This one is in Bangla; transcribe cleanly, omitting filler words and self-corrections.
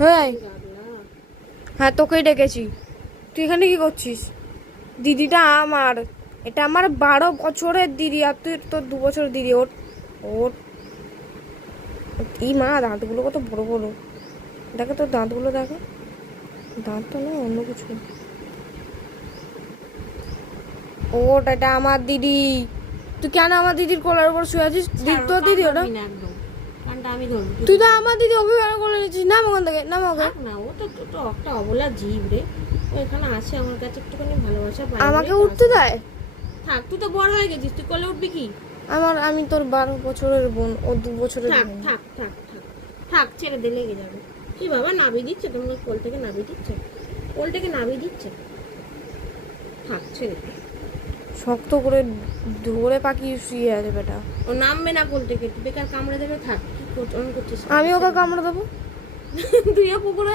হ্যাঁ হ্যাঁ, তোকেই ডেকেছি। তুই এখানে কি করছিস? দিদিটা আমার, এটা আমার 12 বছরের দিদি, আর তুই তোর 2 বছরের দিদি। ওর ওর এই মা, দাঁতগুলো কত বড় বড়। দেখো তোর দাঁতগুলো, দেখো। দাঁত তো না, অন্য কিছু। ওটা, এটা আমার দিদি। তুই কেন আমার দিদির কোলের উপর শুয়ে আছিস? তোর দিদি ওটা। তুই তো আমার দিদি, ওকে কেন কোলে নিচ্ছিস? নাম ওখান থেকে, নাম ওকে। না, ও তো একটা অবলা জীব রে। ও এখানে আসে আমার কাছে একটুখানি ভালোবাসা পায়, আমাকে উঠতে দেয়? থাক, তুই তো বড় হয়ে গেছিস, তুই কোলে উঠবি কি? আমি তোর 12 বছরের বোন, ও 2 বছরের থাক বোন। থাক থাক থাক থাক, ছেড়ে দে, লেগে যাবে। কি বাবা, নাবি দিচ্ছে তোমাকে? কোল থেকে নাবি দিচ্ছে? কোল থেকে নাবি দিচ্ছে? থাক, ছেড়ে দে। শক্ত করে ধরে পাকিয়ে শুয়ে আছে বেটা। ও নামবে না কোল থেকে, বেকার কামড়ে দেবে। থাক, কি করছিস? আমি ওকে কামড়ে দেবো? তুইও কুকুর হয়ে